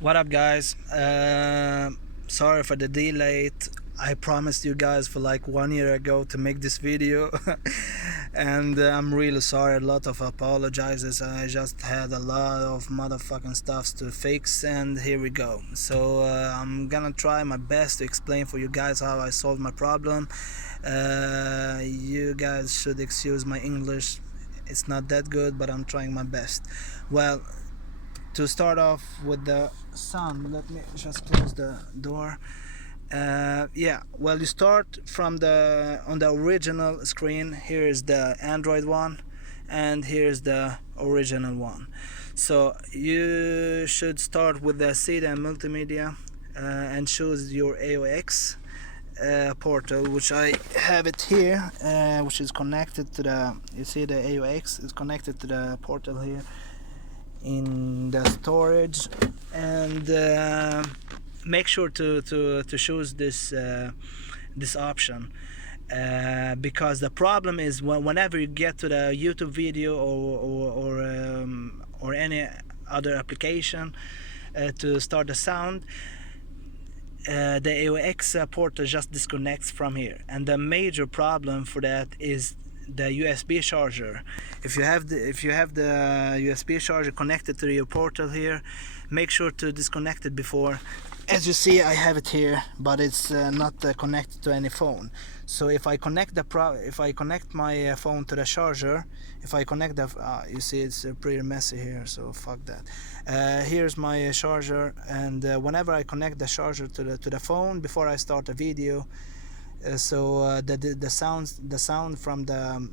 What up, guys? Sorry for the delay. I promised you guys for like 1 year ago to make this video, and I'm really sorry. A lot of apologizes. I just had a lot of motherfucking stuffs to fix, and here we go. So I'm gonna try my best to explain for you guys how I solved my problem. You guys should excuse my English. It's not that good, but I'm trying my best. Well, to start off with the sound, let me just close the door. Yeah, well, you start from the on the original screen. Here is the Android one, and here's the original one. So you should start with the SIDA and multimedia, and choose your AUX portal, which I have it here, which is connected to the, you see the AUX is connected to the portal here in the storage. And make sure to choose this option, because the problem is whenever you get to the YouTube video or any other application to start the sound, the AUX portal just disconnects from here, and the major problem for that is the USB charger. If you have the USB charger connected to your portal here, make sure to disconnect it before. As you see, I have it here, but it's not connected to any phone. So if I connect my phone to the charger, if I connect the you see it's pretty messy here, so fuck that. Here's my charger, and whenever I connect the charger to the phone before I start a video, the sound from the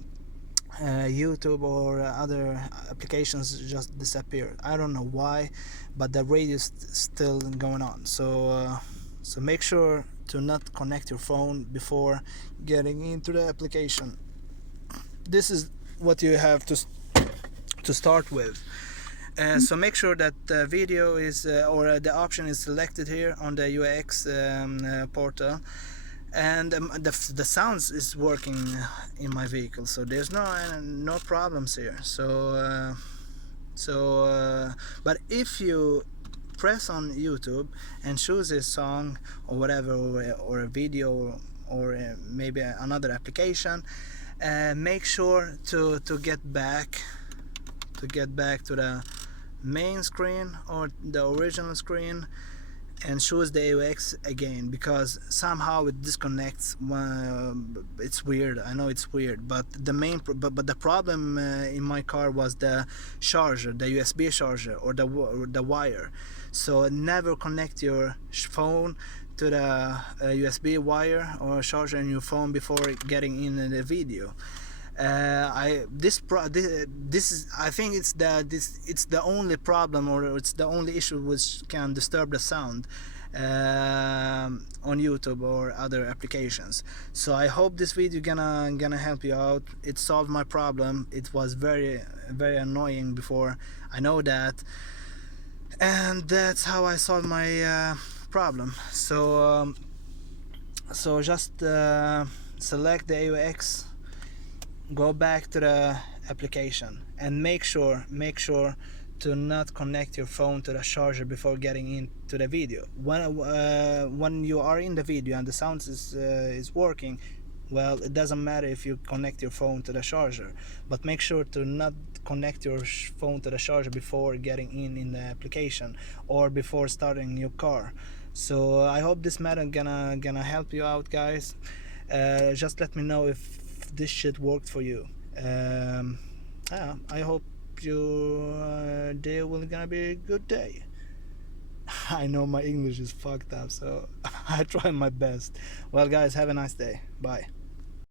YouTube or other applications just disappear. I don't know why, but the radio is still going on. So make sure to not connect your phone before getting into the application. This is what you have to start with. So make sure that the video is or the option is selected here on the UX portal, and the sounds is working in my vehicle, so there's no problems here. But if you press on YouTube and choose a song or whatever, or a video, or maybe another application, make sure to get back to the main screen or the original screen and choose the AUX again, because somehow it disconnects. It's weird, I know it's weird, but the problem in my car was the charger, the USB charger, or the wire. So never connect your phone to the USB wire or charger in your phone before getting in the video. This is, I think it's the only problem, or it's the only issue which can disturb the sound on YouTube or other applications. So I hope this video gonna help you out. It solved my problem. It was very annoying before, I know that, and that's how I solved my problem. So just select the AUX, go back to the application, and make sure to not connect your phone to the charger before getting into the video. When you are in the video and the sound is working, well, it doesn't matter if you connect your phone to the charger, but make sure to not connect your phone to the charger before getting in the application or before starting your car. So I hope this method gonna help you out, guys. Just let me know if this shit worked for you. I hope your day will gonna be a good day. I know my English is fucked up, so I try my best. Well, guys, have a nice day. Bye.